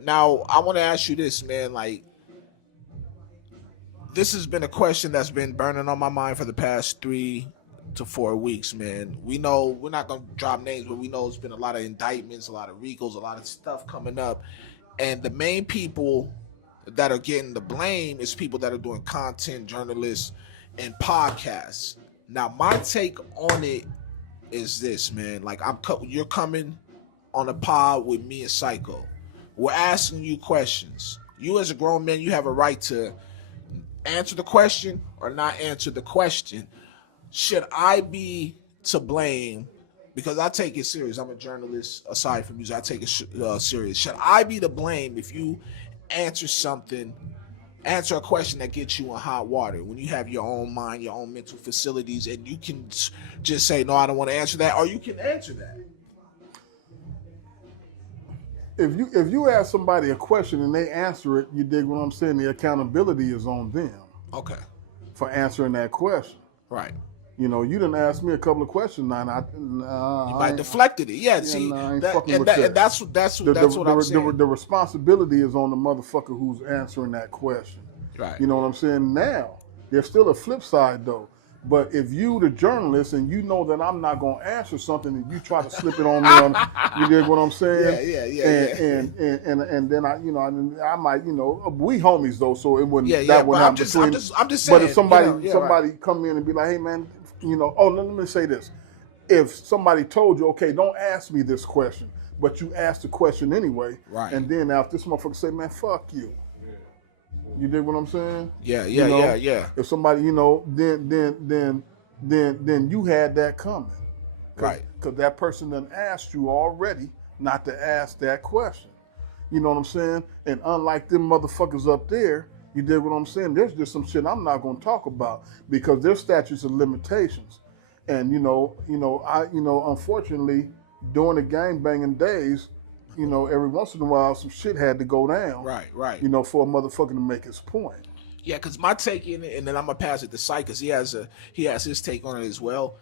Now, I want to ask you this, man. Like, this has been a question that's been burning on my mind for the past 3 to 4 weeks, man. We know we're not gonna drop names, but we know it's been a lot of indictments, a lot of recalls, a lot of stuff coming up, and the main people that are getting the blame is people that are doing content, journalists, and podcasts. Now, my take on it is this, man. Like, you're coming on a pod with me and Psycho. We're asking you questions. You, as a grown man, you have a right to answer the question or not answer the question. Should I be to blame? Because I take it serious. I'm a journalist. Aside from music, I take it serious. Should I be to blame if you answer something, answer a question that gets you in hot water when you have your own mind, your own mental facilities, and you can just say, no, I don't want to answer that, or you can answer that? If you ask somebody a question and they answer it, you dig what I'm saying? The accountability is on them. Okay. For answering that question. Right. You know, you didn't ask me a couple of questions, now. You might deflected it. Yeah, see, that's what I'm saying. The responsibility is on the motherfucker who's answering that question. Right. You know what I'm saying? Now, there's still a flip side, though. But if you, the journalist, and you know that I'm not going to answer something and you try to slip it on me, you dig what I'm saying? Yeah. And then I might, we homies though, so it wouldn't. Yeah. That But wouldn't happen. I'm just saying. But if somebody come in and be like, hey man, let me say this. If somebody told you, okay, don't ask me this question, but you asked the question anyway, right? And then after this motherfucker say, man, fuck you. You dig what I'm saying? Yeah. If somebody, then you had that coming, right? Because that person done asked you already not to ask that question. You know what I'm saying? And unlike them motherfuckers up there, you dig what I'm saying? There's just some shit I'm not gonna talk about because there's statutes of limitations. And unfortunately, during the gangbanging days, every once in a while, some shit had to go down. Right. For a motherfucker to make his point. Yeah, because my take in it, and then I'm gonna pass it to Psych, because he has his take on it as well.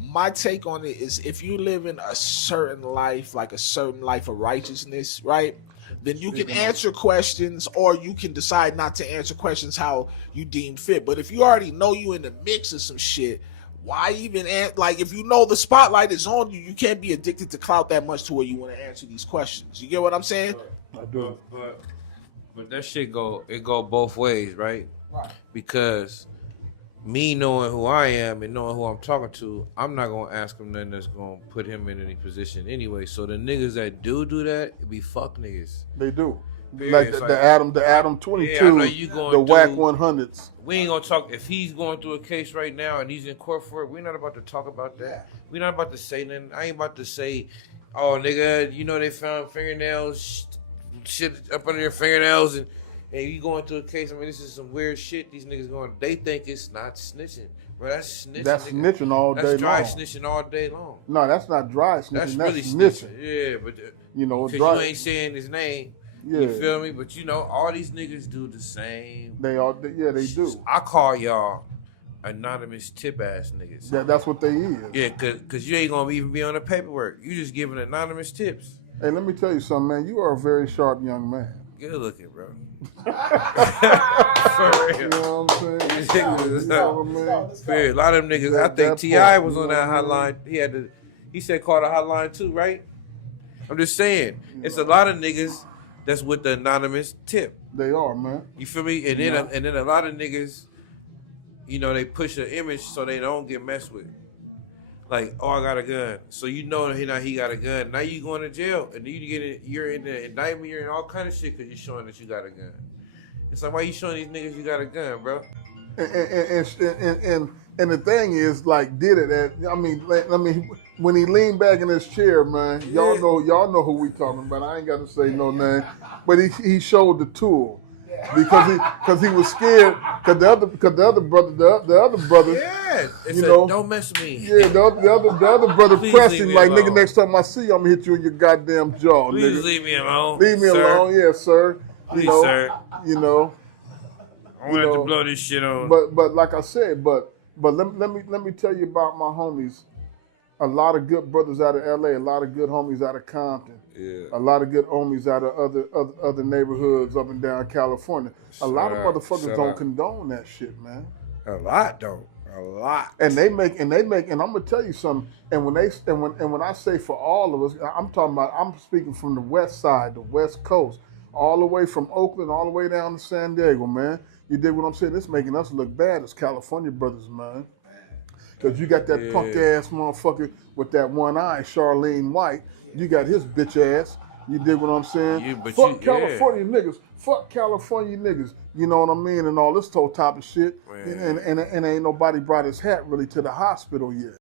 My take on it is, if you live in a certain life, like a certain life of righteousness, right? Then you can answer questions, or you can decide not to answer questions how you deem fit. But if you already know you in the mix of some shit, why even if you know the spotlight is on you, you can't be addicted to clout that much to where you want to answer these questions. You get what I'm saying? I do. But that shit go both ways, right? Right. Because me knowing who I am and knowing who I'm talking to, I'm not gonna ask him nothing that's gonna put him in any position anyway. So the niggas that do that, it be fuck niggas. They do. Period. Like the Adam 22, yeah, I know you going the whack 100s. We ain't gonna talk if he's going through a case right now and he's in court for it. We're not about to talk about that. We're not about to say nothing. I ain't about to say, oh nigga, they found fingernails, shit up under their fingernails, and you going through a case. I mean, this is some weird shit. These niggas going. They think it's not snitching, bro. That's snitching. That's nigga. Snitching all day long. That's dry snitching all day long. No, that's not dry snitching. That's really snitching. Yeah, but because you ain't saying his name. Yeah. You feel me? But all these niggas do the same. They do. I call y'all anonymous tip ass niggas. That's what they is. Yeah, cause you ain't gonna even be on the paperwork. You just giving anonymous tips. Hey, let me tell you something, man. You are a very sharp young man. Good looking, bro. For real. You know what I'm saying? A lot of them niggas. I think T.I. was on that hotline. He said call the hotline too, right? I'm just saying, it's a lot of niggas that's with the anonymous tip. They are, man. You feel me? And then a lot of niggas, they push an image so they don't get messed with. Like, oh, I got a gun. So he got a gun. Now you going to jail, and then you're in the indictment. You're in all kind of shit because you're showing that you got a gun. It's like, why you showing these niggas you got a gun, bro? And the thing is, like, did it? When he leaned back in his chair, man, y'all know who we talking about. I ain't got to say no name, but he showed the tool. Because he was scared. Because the other brother, yeah, don't mess with me. Yeah, the other brother pressed him like, nigga, next time I see you, I'm gonna hit you in your goddamn jaw. Please nigga. leave me alone. Leave me alone, yeah, sir. Please, sir. I want to blow this shit on. But like I said, but let me tell you about my homies. A lot of good brothers out of LA, a lot of good homies out of Compton. A lot of good homies out of other neighborhoods up and down California. A lot of motherfuckers don't condone that shit, man. A lot don't. A lot. And they make, and I'm gonna tell you something. And when I say for all of us, I'm speaking from the west side, the west coast, all the way from Oakland, all the way down to San Diego, man. You dig what I'm saying? It's making us look bad as California brothers, man. Because you got that punk ass motherfucker with that one eye, Charlene White. You got his bitch ass. You dig what I'm saying? Fuck California niggas. Fuck California niggas. You know what I mean? And all this type of shit. And ain't nobody brought his hat really to the hospital yet.